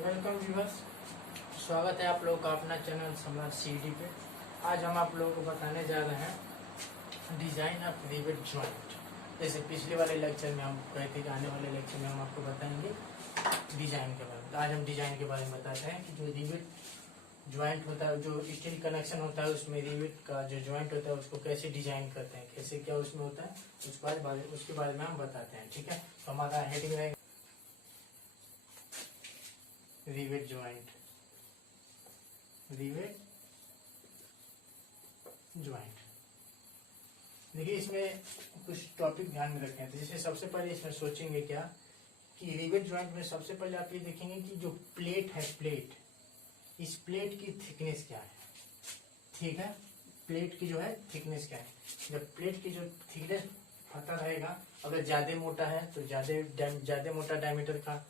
Welcome viewers, स्वागत है आप लोगों का अपना चैनल सम्राट सीडी पे। आज हम आप लोगों को बताने जा रहे हैं डिजाइन ऑफ रिवेट जॉइंट। जैसे पिछले वाले लेक्चर में हम कहे थे कि आने वाले लेक्चर में हम आपको बताएंगे डिजाइन के बारे में। आज हम डिजाइन के बारे में बताते हैं कि जो रिवेट ज्वाइंट होता है, जो स्टील कनेक्शन होता है, उसमें रिवेट का जो ज्वाइंट होता है उसको कैसे डिजाइन करते हैं, कैसे क्या उसमें होता है, उसके बारे में हम बताते हैं। ठीक है, तो हमारा हेडिंग रहेगा रिवेट ज्वाइंट। रिवेट ज्वाइंट, देखिए इसमें कुछ टॉपिक ध्यान में रखें। जैसे सबसे पहले इसमें सोचेंगे क्या कि रिवेट ज्वाइंट में सबसे पहले आप ये देखेंगे कि जो प्लेट है, प्लेट, इस प्लेट की थिकनेस क्या है। ठीक है, प्लेट की जो है थिकनेस क्या है। जब प्लेट की जो थिकनेस पता रहेगा, अगर ज्यादा मोटा है तो ज्यादा मोटा डायमीटर का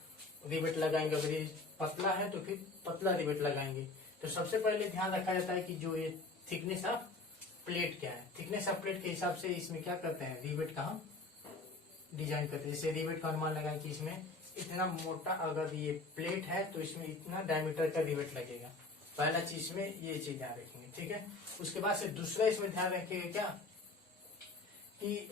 रिवेट लगाएंगे, अगर ये पतला है तो फिर पतला रिवेट लगाएंगे। तो सबसे पहले ध्यान रखा जाता है कि जो ये थिकनेस ऑफ प्लेट क्या है। थिकनेस ऑफ प्लेट के हिसाब से इसमें क्या करते हैं, रिवेट का हम डिजाइन करते हैं। जैसे रिवेट का अनुमान लगाए कि इसमें इतना मोटा अगर ये प्लेट है तो इसमें इतना डायमीटर का रिवेट लगेगा। पहला चीज में ये चीज ध्यान रखेंगे। ठीक है, उसके बाद से दूसरा इसमें ध्यान रखेंगे क्या कि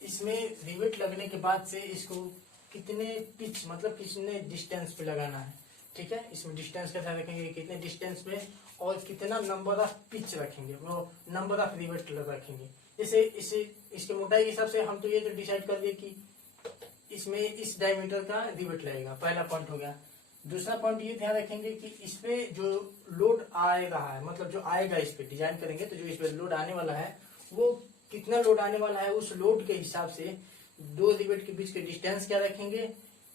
इसमें रिवेट लगने के बाद से इसको कितने पिच, मतलब कितने डिस्टेंस पे लगाना है। ठीक है, इसमें डिस्टेंस का ध्यान रखेंगे, कितने डिस्टेंस पे और कितना नंबर ऑफ पिच रखेंगे, वो नंबर ऑफ रिवेट रखेंगे। जैसे इसके मोटाई के हिसाब से हम तो ये तो डिसाइड कर दिए कि इसमें इस डायमीटर का रिवेट लगेगा, पहला पॉइंट हो गया। दूसरा पॉइंट ये ध्यान रखेंगे कि इस पे जो लोड आ रहा है, मतलब जो आएगा इस पे डिजाइन करेंगे तो जो इस पे लोड आने वाला है वो कितना लोड आने वाला है, उस लोड के हिसाब से दो रिवेट के बीच के डिस्टेंस क्या रखेंगे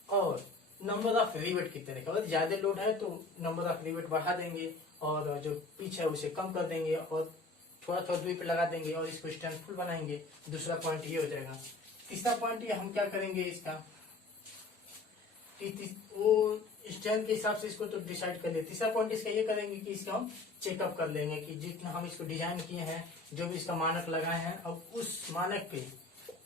और नंबर ऑफ रिवेट कितने रखेंगे। अगर ज्यादा लोड है तो नंबर ऑफ रिवेट बढ़ा देंगे और जो पिच है उसे कम कर देंगे और थोड़ा थोड़ा दूरी पे लगा देंगे और इसको स्टैंडफुल बनाएंगे। दूसरा पॉइंट ये हो जाएगा। तीसरा पॉइंट ये हम क्या करेंगे इसका वो स्टैंड के हिसाब से इसको तो डिसाइड कर ले। तीसरा पॉइंट इसका ये करेंगे कि इसका हम चेकअप कर लेंगे कि जितना हम इसको डिजाइन किए हैं, जो भी इसका मानक लगाए हैं, अब उस मानक पे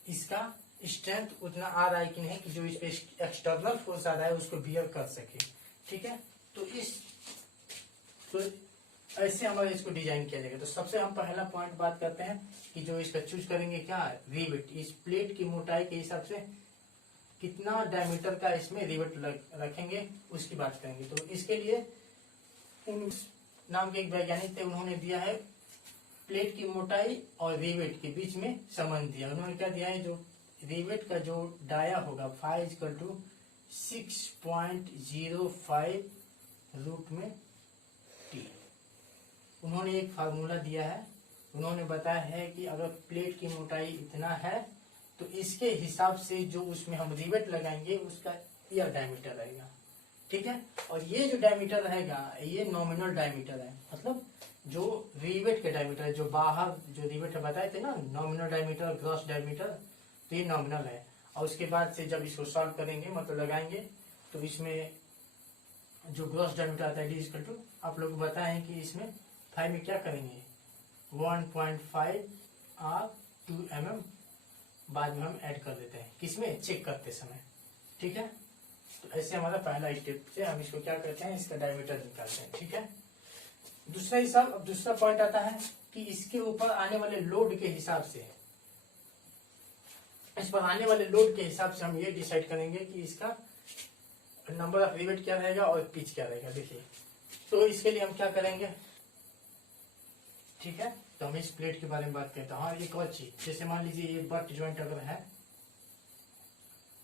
इसका स्ट्रेंथ उतना आ रहा है कि नहीं कि जो इस पे एक्सटर्नल फोर्स आ रहा है उसको बियर कर सके। ठीक है, तो ऐसे हमारा इसको डिजाइन किया जाएगा। तो सबसे हम पहला पॉइंट बात करते हैं कि जो इसका चूज करेंगे क्या, रिवेट। इस प्लेट की मोटाई के हिसाब से कितना डायमीटर का इसमें रिवेट रखेंगे उसकी बात करेंगे। तो इसके लिए नाम के एक वैज्ञानिक थे, उन्होंने दिया है प्लेट की मोटाई और रिवेट के बीच में संबंध दिया। उन्होंने क्या दिया है, जो रिवेट का जो डाया होगा फाइव इक्वल टू 6.05 रूट में टी। उन्होंने एक फार्मूला दिया है। उन्होंने बताया है कि अगर प्लेट की मोटाई इतना है तो इसके हिसाब से जो उसमें हम रिवेट लगाएंगे उसका यह डायमीटर रहेगा। ठीक है, और ये जो डायमीटर रहेगा ये नॉमिनल डायमीटर है, मतलब जो रिवेट के डायमीटर है, जो बाहर जो रिवेट बताए थे ना, नॉमिनल डायमीटर, ग्रॉस डायमीटर, तो ये नॉमिनल है। और उसके बाद से जब इसको सॉल्व करेंगे, मतलब लगाएंगे, तो इसमें जो ग्रॉस डायमीटर आता है डी इक्वल टू, आप लोग बताए कि इसमें 5 में क्या करेंगे 1.5 और 2 mm बाद में हम ऐड कर देते हैं, किसमें, चेक करते समय। ठीक है, तो ऐसे हमारा पहला स्टेप से हम इसको क्या करते हैं, इसका डायमीटर निकालते हैं। ठीक है, दूसरा हिसाब, अब दूसरा पॉइंट आता है कि इसके ऊपर आने वाले लोड के हिसाब से, इस पर आने वाले लोड के हिसाब से हम ये डिसाइड करेंगे कि इसका नंबर ऑफ रिवेट क्या रहेगा और पिच क्या रहेगा। देखिए, तो इसके लिए हम क्या करेंगे, ठीक है, तो हम इस प्लेट के बारे में बात करते हैं। हाँ, एक और चीज, जैसे मान लीजिए ये बट ज्वाइंट अगर है,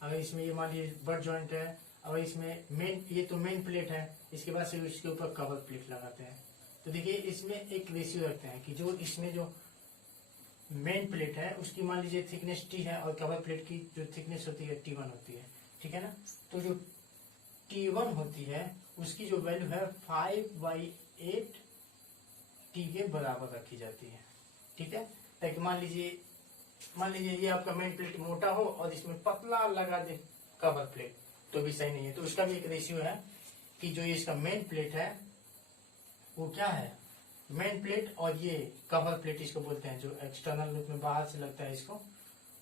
अगर इसमें ये मान लीजिए बट ज्वाइंट है, अगर इसमें मेन, ये तो मेन प्लेट है, इसके बाद से इसके ऊपर कवर प्लेट लगाते हैं। तो देखिए इसमें एक रेशियो रखते हैं कि जो इसमें जो मेन प्लेट है उसकी मान लीजिए थिकनेस टी है और कवर प्लेट की जो थिकनेस होती है T1 होती है। ठीक है ना, तो जो T1 होती है उसकी जो वैल्यू है 5/8 टी के बराबर रखी जाती है। ठीक है, ताकि मान लीजिए ये आपका मेन प्लेट मोटा हो और इसमें पतला लगा दे कवर प्लेट, तो भी सही नहीं है। तो उसका भी एक रेशियो है कि जो ये इसका मेन प्लेट है वो क्या है, मेन प्लेट, और ये कवर प्लेट इसको बोलते हैं, जो एक्सटर्नल रूप में बाहर से लगता है इसको,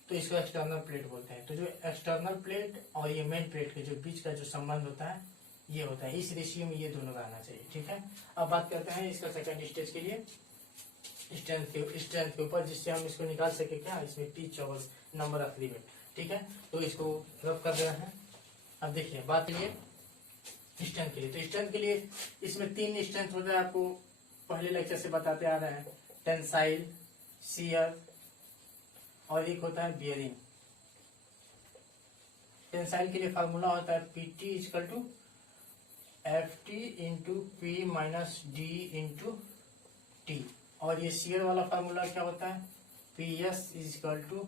तो इसको एक्सटर्नल प्लेट बोलते हैं। तो जो एक्सटर्नल प्लेट और ये मेन प्लेट के जो बीच का जो संबंध होता है ये होता है, इस रेशियो में ये दोनों का आना चाहिए। ठीक है, अब बात करते हैं इसका सेकंड स्टेज के लिए स्ट्रेंथ के ऊपर, जिससे हम इसको निकाल सके क्या, इसमें पिच और नंबर ऑफ रिवेट। ठीक है, तो इसको रब कर रहे हैं। अब देखिए बात करिए स्ट्रेंथ के लिए, तो स्ट्रेंथ के लिए इसमें 3 स्ट्रेंथ होता है, आपको पहले लेक्चर से बताते आ रहे हैं, टेंसाइल, शियर और एक होता है बियरिंग। टेंसाइल के लिए फार्मूला होता है PT equal to FT into P minus D into T, और ये शियर वाला फार्मूला क्या होता है, PS equal to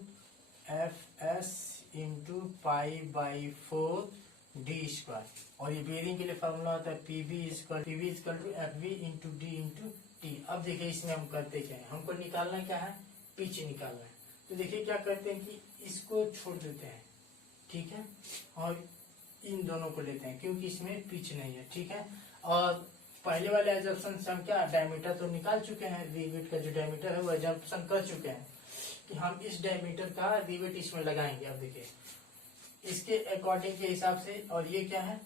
FS into pi by 4 D square, और ये बेरिंग के लिए फार्मूला होता है PB equal to FB into D into T। अब देखिए इसमें हम करते क्या है, हमको निकालना क्या है, पिच निकालना है। तो देखिए क्या करते हैं कि इसको छोड़ देते हैं, ठीक है, और इन दोनों को लेते हैं क्योंकि इसमें पिच नहीं है। ठीक है, और पहले वाले एजम्पशन से हम क्या डायमीटर तो निकाल चुके हैं, रिवेट का जो डायमीटर है वो एजम्पशन कर चुके हैं कि हम इस डायमीटर का रिवेट इसमें लगाएंगे। अब देखिए इसके अकॉर्डिंग के हिसाब से, और ये क्या है,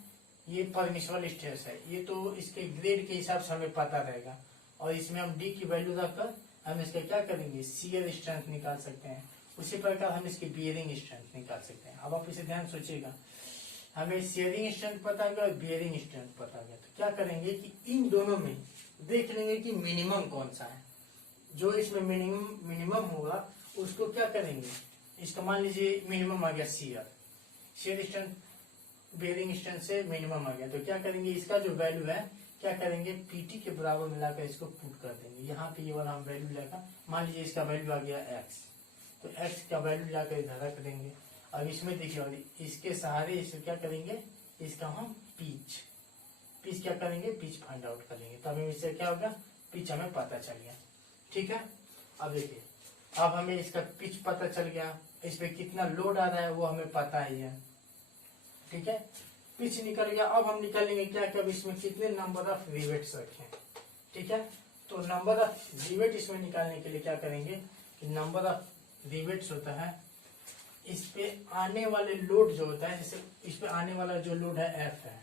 ये परमिसिबल स्ट्रेस है, ये तो इसके ग्रेड के हिसाब से हमें पता रहेगा, और इसमें हम D की वैल्यू रखकर हम इसका क्या करेंगे, शियर स्ट्रेंथ निकाल सकते हैं। उसी प्रकार हम इसकी बियरिंग स्ट्रेंथ निकाल सकते हैं। अब आप इसे ध्यान सोचिएगा, हमें शियरिंग स्ट्रेंथ पता गया और बियरिंग स्ट्रेंथ पता गया, तो क्या करेंगे कि इन दोनों में देख लेंगे कि मिनिमम कौन सा है, जो इसमें मिनिमम होगा उसको क्या करेंगे, इसका मान लीजिए मिनिमम आ गया शियर स्ट्रेंथ बियरिंग स्ट्रेंथ से मिनिमम आ गया, तो क्या करेंगे, इसका जो वैल्यू है क्या करेंगे, PT के बराबर मिलाकर इसको पुट कर देंगे। यहाँ पे ये वाला हम वैल्यू लेकर, मान लीजिए इसका वैल्यू आ गया X, तो X का वैल्यू लाकर इधर रख देंगे। अब इसमें देखिए, और इसके सहारे इसे क्या करेंगे, इसका हम पिच क्या करेंगे, पिच फाइंड आउट करेंगे, तब इससे क्या होगा, पिच हमें पता चल गया। ठीक है, अब देखिए अब हमें इसका पिच पता चल गया, इस पे कितना लोड आ रहा है वो हमें पता ही है। ठीक है, पिच निकल गया, अब हम निकालेंगे क्या कि अब इसमें कितने नंबर ऑफ रिवेट्स रखें। ठीक है, तो नंबर ऑफ रिवेट इसमें निकालने के लिए क्या करेंगे कि नंबर ऑफ रिवेट्स होता है, इस पे आने वाले लोड जो होता है, जैसे इस पे आने वाला जो लोड है F है,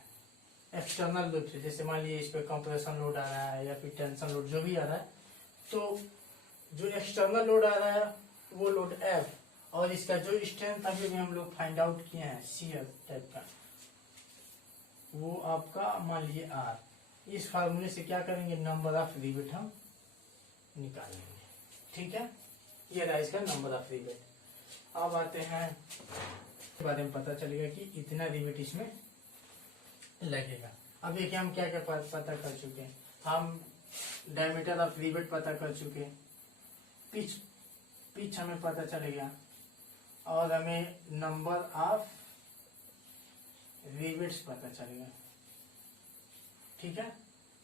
एक्सटर्नल लोड से, जैसे मान लीजिए इस पे कंप्रेशन लोड आ रहा है या फिर टेंशन लोड जो भी आ रहा है, तो जो एक्सटर्नल लोड आ रहा है वो लोड F, और इसका जो स्ट्रेंथ अभी भी हम लोग फाइंड आउट किए हैं शियर टाइप का, वो आपका मान लीजिए R। इस फार्मूले से क्या करेंगे, नंबर ऑफ रिवेट हम निकाल लेंगे। ठीक है, ये रहा इसका नंबर ऑफ रिवेट। अब आते हैं के बारे में पता चलेगा कि इतना रिवेट इसमें लगेगा। अब देखिए हम क्या क्या पता कर चुके हैं, हम डायमीटर ऑफ रिवेट पता कर चुके हैं, पिच हमें पता चलेगा, और हमें नंबर ऑफ रिवेट्स पता चलेगा। ठीक है,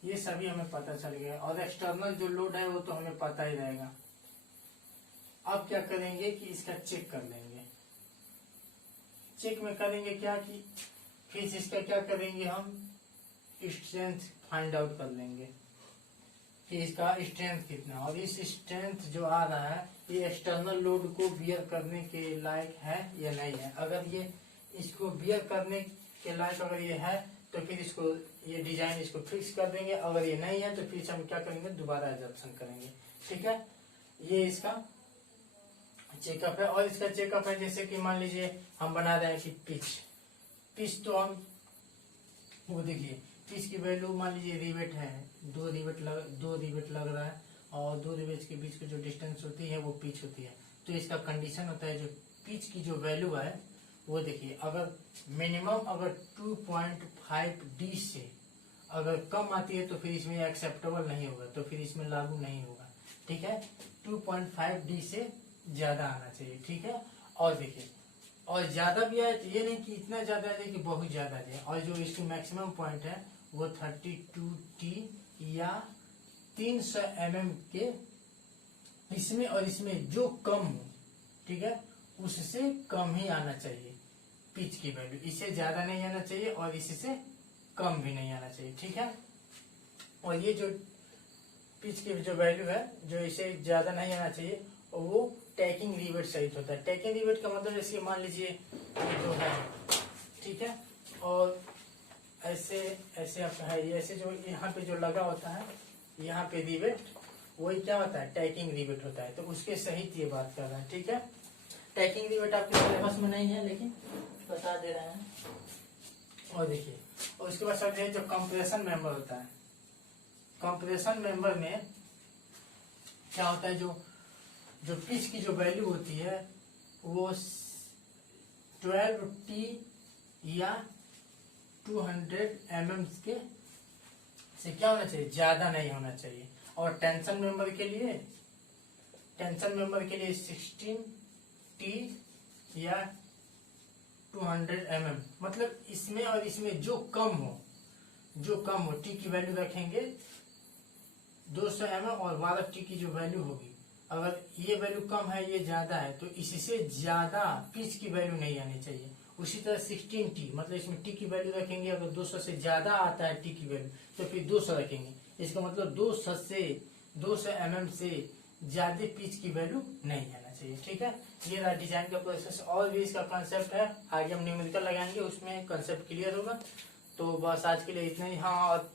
ये सभी हमें पता चल गया, और एक्सटर्नल जो लोड है वो तो हमें पता ही रहेगा। अब क्या करेंगे कि इसका चेक कर लेंगे, चेक में करेंगे क्या कि फिर इसका क्या करेंगे, हम स्ट्रेंथ फाइंड आउट कर लेंगे कि इसका स्ट्रेंथ कितना, और इस स्ट्रेंथ जो आ रहा है ये एक्सटर्नल लोड को बियर करने के लायक है या नहीं है। अगर ये इसको बियर करने के लायक अगर ये है तो फिर इसको ये डिजाइन इसको फिक्स कर देंगे, अगर ये नहीं है तो फिर हम क्या करेंगे, दोबारा एडजप्शन करेंगे। ठीक है, ये इसका चेकअप है। और इसका चेकअप है जैसे कि मान लीजिए हम बना रहे हैं कि पिच तो हम वो देखिए पिच की वैल्यू मान लीजिए रिवेट है, दो रिवेट लग रहा है, और दो रिवेट के बीच की जो डिस्टेंस होती है वो पिच होती है। तो इसका कंडीशन होता है जो पिच की जो वैल्यू है वो देखिए, अगर मिनिमम अगर 2.5 D से अगर कम आती है तो फिर इसमें एक्सेप्टेबल नहीं होगा, तो फिर इसमें लागू नहीं होगा। ठीक है, 2.5 D से ज्यादा आना चाहिए। ठीक है, और देखिए और ज्यादा भी आए तो ये नहीं कि इतना ज्यादा है कि बहुत ज्यादा है, और जो इसकी मैक्सिमम पॉइंट है वो 32T या 300 mm के इसमें, और इसमें जो कम हो, ठीक है, उससे कम ही आना चाहिए पिच की वैल्यू, इससे ज्यादा नहीं आना चाहिए और इससे कम भी नहीं आना चाहिए। ठीक है, और ये जो पिच की जो वैल्यू है जो इसे ज्यादा नहीं आना चाहिए, और वो टैकिंग रिवेट सहित होता है। टैकिंग रिवेट का मतलब जैसे मान लीजिए जो है, ठीक है, और ऐसे ऐसे आपका है, ये ऐसे जो यहाँ पे जो लगा होता है यहाँ पे रिवेट, वही क्या होता है, टैकिंग रिवेट होता है। तो उसके सहित ये बात कर रहा है, ठीक है। टैकिंग रिवेट आपके सिलेबस में नहीं है लेकिन बता दे रहे हैं। और देखिए, और उसके बाद समझिए जो कंप्रेशन मेंबर होता है, कंप्रेशन मेंबर में क्या होता है, जो पिच की जो वैल्यू होती है वो 12T या 200 mm के से क्या होना चाहिए, ज्यादा नहीं होना चाहिए। और टेंशन मेंबर के लिए 16T या 200 mm, मतलब इसमें और इसमें जो कम हो टी की वैल्यू रखेंगे 200 mm, और 12T की जो वैल्यू होगी, अगर ये वैल्यू कम है ये ज्यादा है तो इससे ज्यादा पिच की वैल्यू नहीं आनी चाहिए। उसी तरह 16T, मतलब इसमें टी की वैल्यू रखेंगे, अगर 200 से ज्यादा आता है टी की वैल्यू तो फिर 200 रखेंगे। इसका मतलब 200 mm से ज्यादा पिच की वैल्यू नहीं आना चाहिए, ठीक है। ये रहा डिजाइन का प्रोसेस, और भी इसका कंसेप्ट है, आगे हम न्यूमेरिकल लगाएंगे उसमें कंसेप्ट क्लियर होगा। तो बस आज के लिए इतना ही। हाँ, और